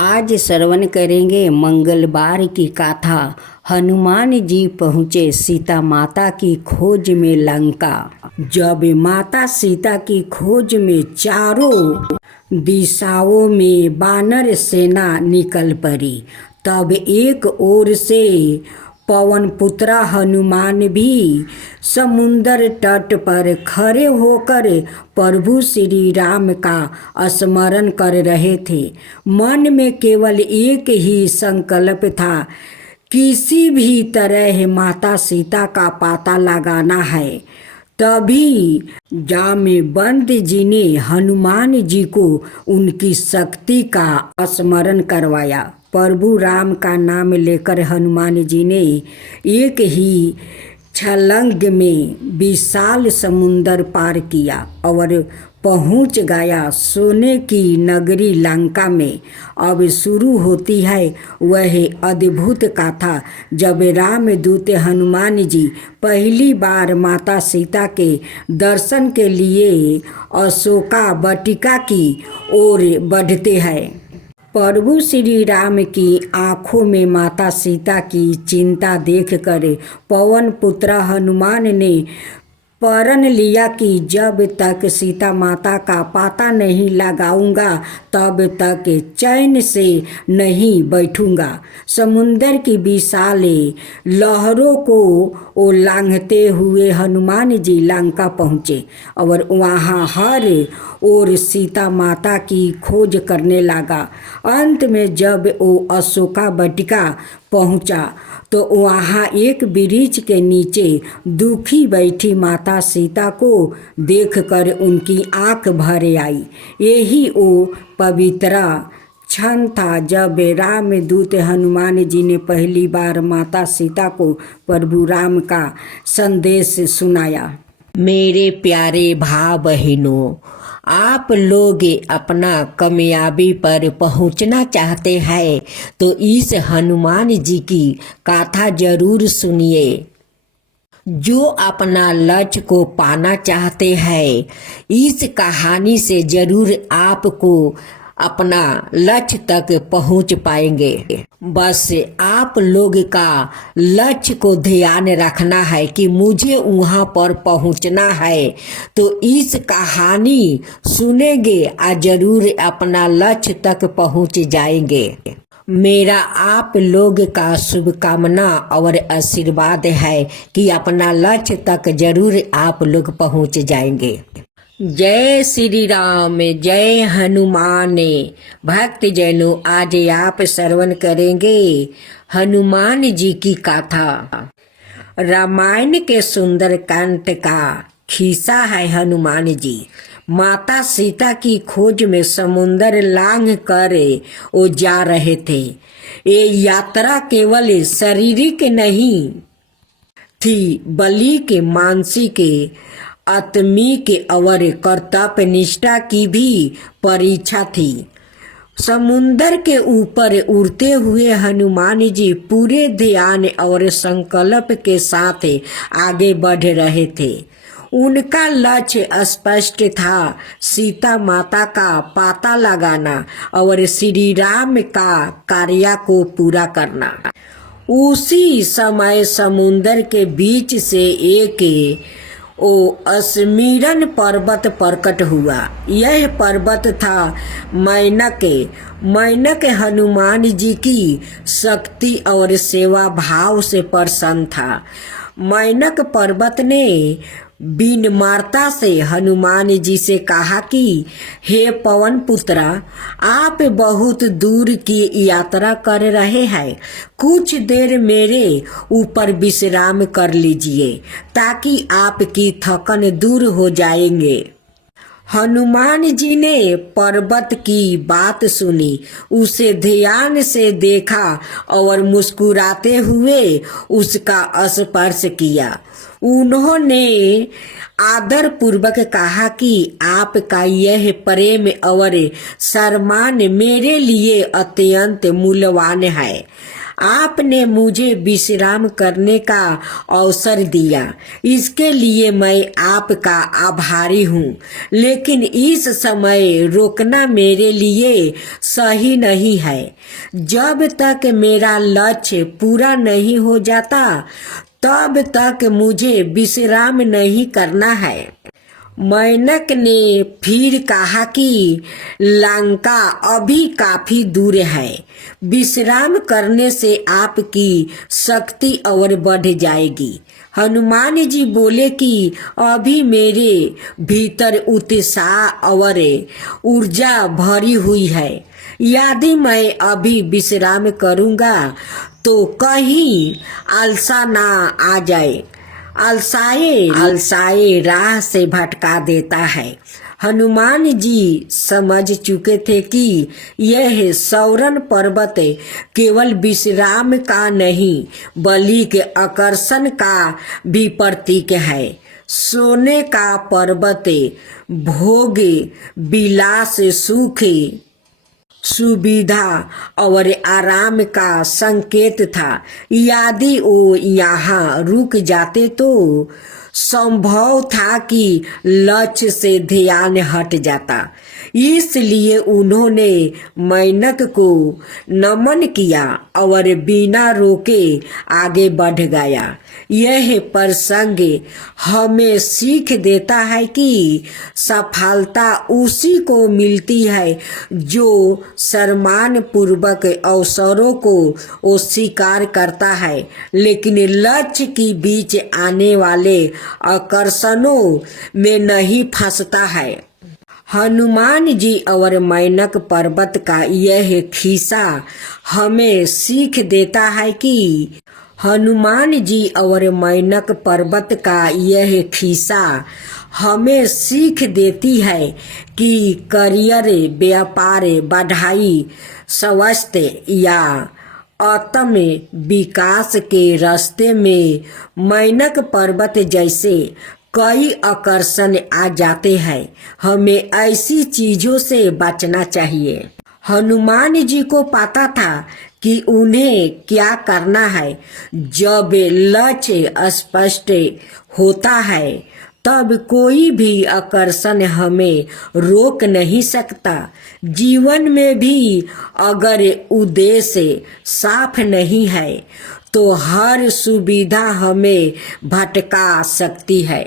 आज श्रवण करेंगे मंगलवार की गाथा। हनुमान जी पहुँचे सीता माता की खोज में लंका। जब माता सीता की खोज में चारों दिशाओं में वानर सेना निकल पड़ी, तब एक ओर से पवन पुत्र हनुमान भी समुंदर तट पर खड़े होकर प्रभु श्री राम का स्मरण कर रहे थे। मन में केवल एक ही संकल्प था, किसी भी तरह माता सीता का पता लगाना है। तभी जामवंत जी ने हनुमान जी को उनकी शक्ति का स्मरण करवाया। प्रभु राम का नाम लेकर हनुमान जी ने एक ही छलांग में विशाल समुंदर पार किया और पहुंच गया सोने की नगरी लंका में। अब शुरू होती है वह अद्भुत कथा, जब रामदूत हनुमान जी पहली बार माता सीता के दर्शन के लिए अशोका वाटिका की ओर बढ़ते हैं। प्रभु श्री राम की आँखों में माता सीता की चिंता देखकर पवन पुत्र हनुमान ने प्रण लिया कि जब तक सीता माता का पता नहीं लगाऊंगा तब तक चैन से नहीं बैठूंगा। समुंदर की विशाल लहरों को ओलांघते हुए हनुमान जी लंका पहुँचे और वहाँ हर ओर सीता माता की खोज करने लगा। अंत में जब वो अशोका वाटिका पहुँचा तो वहाँ एक वृक्ष के नीचे दुखी बैठी माता सीता को देखकर उनकी आँख भर आई। यही वो पवित्र क्षण था जब रामदूत हनुमान जी ने पहली बार माता सीता को प्रभु राम का संदेश सुनाया। मेरे प्यारे भाई बहनों, आप लोग अपना कामयाबी पर पहुंचना चाहते हैं तो इस हनुमान जी की कथा जरूर सुनिए। जो अपना लक्ष्य को पाना चाहते हैं, इस कहानी से जरूर आपको अपना लक्ष्य तक पहुंच पाएंगे। बस आप लोग का लक्ष्य को ध्यान रखना है कि मुझे वहां पर पहुंचना है, तो इस कहानी सुनेंगे और जरूर अपना लक्ष्य तक पहुंच जाएंगे। मेरा आप लोग का शुभकामना और आशीर्वाद है कि अपना लक्ष्य तक जरूर आप लोग पहुंच जाएंगे। जय श्री राम, जय हनुमान। भक्त जनों, आज आप श्रवण करेंगे हनुमान जी की कथा। रामायण के सुंदर कांड का खिस्सा है। हनुमान जी माता सीता की खोज में समुंदर लांघ कर वो जा रहे थे। ये यात्रा केवल शारीरिक नहीं थी, बल्कि मानसिक, आत्मिक और कर्तव्य निष्ठा की भी परीक्षा थी। समुंदर के ऊपर उड़ते हुए हनुमान जी पूरे ध्यान और संकल्प के साथ आगे बढ़ रहे थे। उनका लक्ष्य स्पष्ट था, सीता माता का पता लगाना और श्री राम का कार्य को पूरा करना। उसी समय समुंदर के बीच से एक स्मिरन पर्वत प्रकट हुआ। यह पर्वत था मैनक। मैनक हनुमान जी की शक्ति और सेवा भाव से प्रसन्न था। मैनक पर्वत ने विनम्रता से हनुमान जी से कहा कि हे पवन पुत्र, आप बहुत दूर की यात्रा कर रहे हैं, कुछ देर मेरे ऊपर विश्राम कर लीजिए ताकि आपकी थकन दूर हो जाएंगे। हनुमान जी ने पर्वत की बात सुनी, उसे ध्यान से देखा और मुस्कुराते हुए उसका स्पर्श किया। उन्होंने आदर पूर्वक कहा कि आपका यह प्रेम और सम्मान मेरे लिए अत्यंत मूल्यवान है। आपने मुझे विश्राम करने का अवसर दिया, इसके लिए मैं आपका आभारी हूँ। लेकिन इस समय रोकना मेरे लिए सही नहीं है। जब तक मेरा लक्ष्य पूरा नहीं हो जाता तब तक मुझे विश्राम नहीं करना है। मैनक ने फिर कहा कि लंका अभी काफी दूर है। विश्राम करने से आपकी शक्ति और बढ़ जाएगी। हनुमान जी बोले कि अभी मेरे भीतर उत्साह और ऊर्जा भरी हुई है। यदि मैं अभी विश्राम करूंगा तो कहीं आलसा ना आ जाए। आलसाए राह से भटका देता है। हनुमान जी समझ चुके थे कि यह सौरन पर्वत केवल विश्राम का नहीं बल्कि आकर्षण का भी प्रतीक है। सोने का पर्वत भोग विलास सुख सुविधा और आराम का संकेत था। यदि वो यहाँ रुक जाते तो संभव था कि लक्ष्य से ध्यान हट जाता। इसलिए उन्होंने मैनक को नमन किया और बिना रोके आगे बढ़ गया। यह प्रसंग हमें सीख देता है कि सफलता उसी को मिलती है जो सम्मान पूर्वक अवसरों को स्वीकार करता है, लेकिन लक्ष्य के बीच आने वाले आकर्षणों में नहीं फंसता है। हनुमान जी और मैनक पर्वत का यह खिस्सा हमें सीख देता है कि हनुमान जी और मैनक पर्वत का यह खिस्सा हमें सीख देती है कि करियर, व्यापार, बढ़ाई, स्वास्थ्य या आत्म विकास के रास्ते में मैनक पर्वत जैसे कई आकर्षण आ जाते हैं। हमें ऐसी चीजों से बचना चाहिए। हनुमान जी को पता था कि उन्हें क्या करना है। जब लक्ष्य स्पष्ट होता है तब कोई भी आकर्षण हमें रोक नहीं सकता। जीवन में भी अगर उद्देश्य साफ नहीं है तो हर सुविधा हमें भटका सकती है।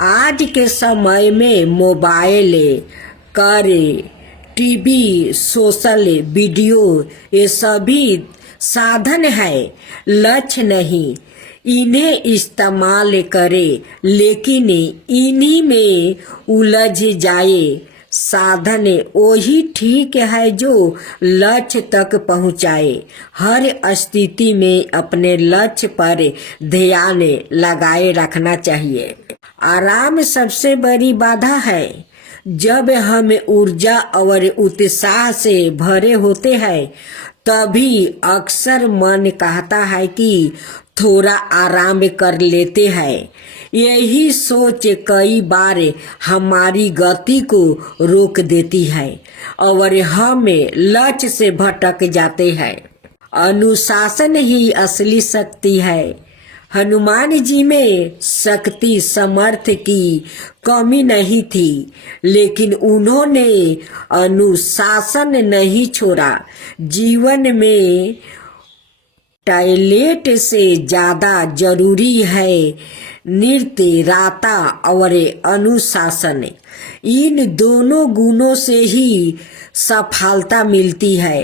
आज के समय में mobile, car, TV, social video ये सभी साधन है, लक्ष्य नहीं। इन्हें इस्तेमाल करे लेकिन इन्हीं में उलझ जाए। साधन वही ठीक है जो लक्ष्य तक पहुँचाए। हर स्थिति में अपने लक्ष्य पर ध्यान लगाए रखना चाहिए। आराम सबसे बड़ी बाधा है। जब हम ऊर्जा और उत्साह से भरे होते हैं तभी अक्सर मन कहता है कि थोड़ा आराम कर लेते हैं। यही सोच कई बार हमारी गति को रोक देती है और हम लक्ष्य से भटक जाते हैं। अनुशासन ही असली शक्ति है। हनुमान जी में शक्ति सामर्थ्य की कमी नहीं थी, लेकिन उन्होंने अनुशासन नहीं छोड़ा। जीवन में टैलेंट से ज्यादा जरूरी है निर्तरता और अनुशासन। इन दोनों गुणों से ही सफलता मिलती है।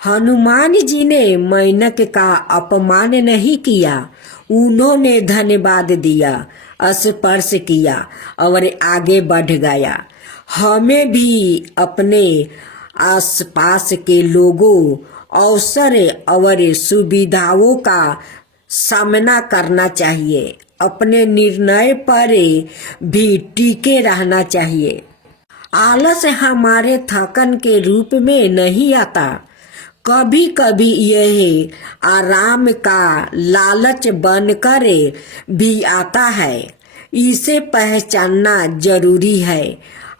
हनुमान जी ने मैनक का अपमान नहीं किया। उन्होंने धन्यवाद दिया, स्पर्श किया और आगे बढ़ गया। हमें भी अपने आसपास के लोगों, अवसर और सुविधाओं का सामना करना चाहिए। अपने निर्णय पर भी टिके रहना चाहिए। आलस हमारे थकन के रूप में नहीं आता। कभी कभी यह आराम का लालच बनकर भी आता है। इसे पहचानना जरूरी है।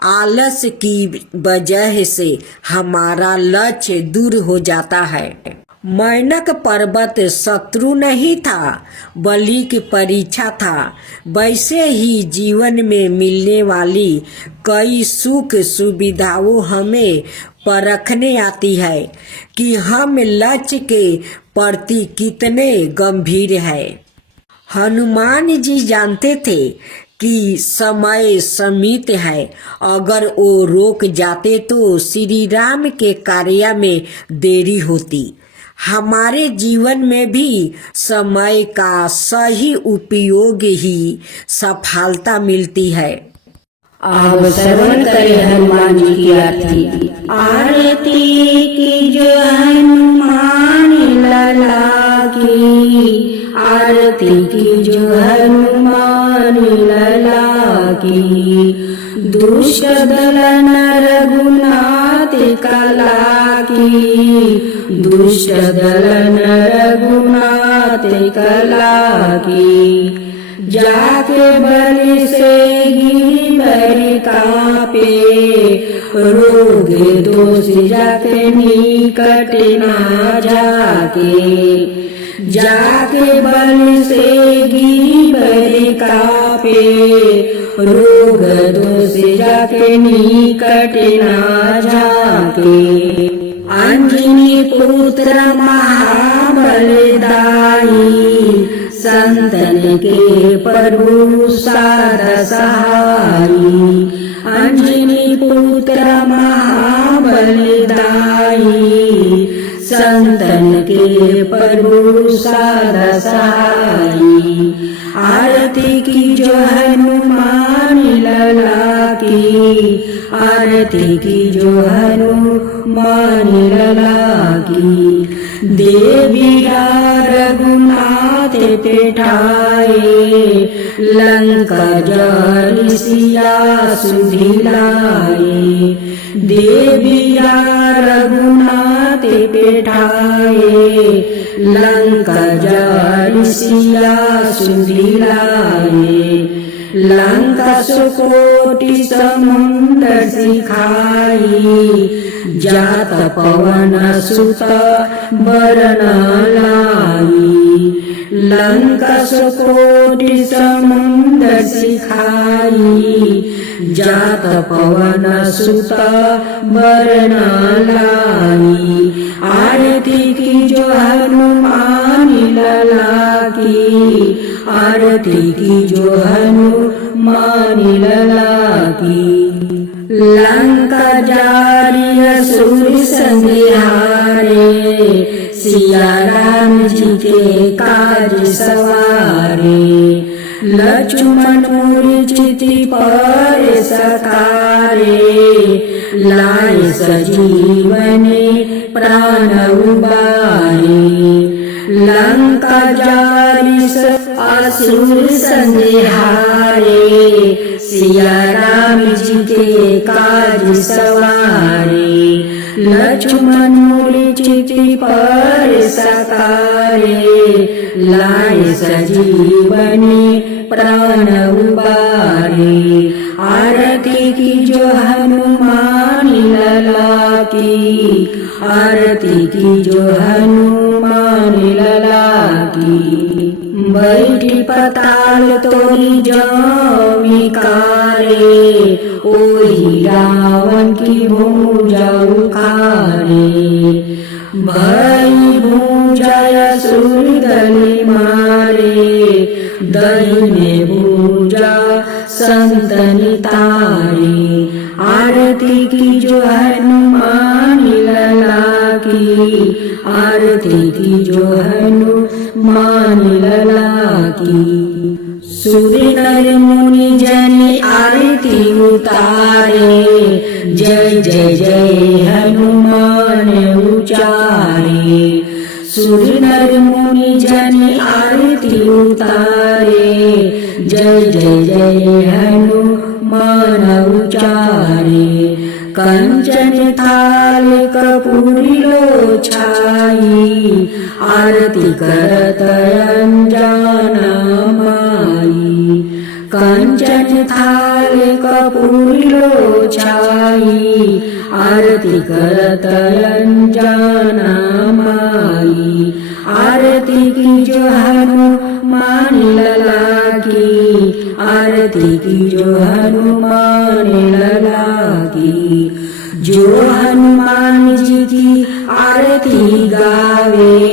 आलस की वजह से हमारा लक्ष्य दूर हो जाता है। मैनक पर्वत शत्रु नहीं था, बलि की परीक्षा था। वैसे ही जीवन में मिलने वाली कई सुख सुविधाओं हमें परखने आती है कि हम लक्ष्य के प्रति कितने गंभीर हैं। हनुमान जी जानते थे कि समय सीमित है, अगर वो रोक जाते तो श्री राम के कार्य में देरी होती। हमारे जीवन में भी समय का सही उपयोग ही सफलता मिलती है। अब श्रवण करें हनुमान जी की आरती। आरती की जो हनुमान लला की, आरती की जो हनुमान लला की, दुष्ट दल रघुनाथ कला की, दुष्ट दल रघुनाथ कला की, जाके बलि से गिर कापे, रोग दोष जाके निकट ना जाके, जाके बलि से गिर कापे, रोग दोष जाके निकट ना जाके। अंजनी पुत्र महाबलदाई, संतन के प्रभु साध सहाई, अंजनी पुत्र महाबलदाई, संतन के प्रभु साध सहाई। आरती की जो हनुमान लला की, आरती की जो हनुमान लला की, देविया रघुनाथ पेठाए, लंका जल सिया सुधिलाए, देविया रघुनाथ पेठाए, लंका जल सिया सुधिलाए, लंका सुकोटि समुद्र सिखाई, जात पवन सुत बरन लाई, लंका सुकोटि समुद्र सिखाई, जात पवन सुत बरन लाई। आरती की जो हनुमान लला की, आरती की जो हनुमान लला की, लंका जारी असुर संहारे, सिया राम जी के काज सवारे, लक्ष्मण मूर्छिति पर सकारे, लाए सजीवने प्राण उबारे, लंका जारी असुर संहारे, सिया राम जी के काज सवारे, लक्ष्मण मूर्छिति पर सकारे, लाए सजीवनी प्राण उबारे। आरती की जो हनुमान लला की, आरती की जो हनुमान लला की, बैठी पताल तोरी जमी कारे, ओही रावण की भुजा उखारे, भई भुजा असुर दल मारे, दहिने भुजा संतन तारे। आरती की जो हनुमान लला की, आरती की जो हनुमान लला की, सूर्य नर मुनि जन आरती उतारे, जय जय जय हनुमान उचारे, सूर्य नर मुनि जन आरती उतारे, जय जय जय हनुमान उचारे, कंचन थाल कपूरी लो छाई, आरती करत अंजना माई, कंचन थाल कपूरी लो छाई, आरती करत अंजना माई। आरती की जो हनुमान लला की, आरती की जो हनुमान लला की। जो हनुमान जी की आरती गावे,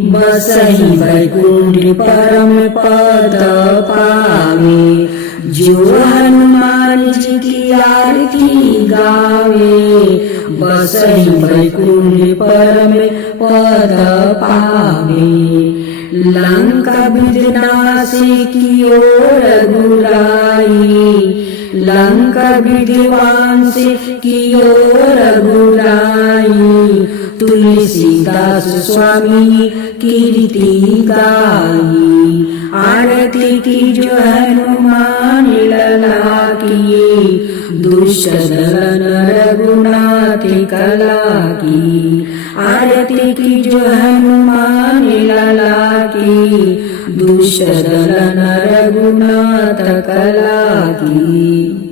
बसहि वैकुंठ परम पद पावे। जो हनुमान जी की आरती गावे, बसहि वैकुंठ परम पद पावे। लंका विनाशी की ओर रघुराई, लंका विध्वंस की ओर रघुराई। तुलसीदास स्वामी कीर्ति गाई, आरती की जो हनुमान लला की, दुष्ट दलन रघुनाथ कला की। आरती की जो हनुमान लला की, दुष्ट दलन रघुनाथ कला की।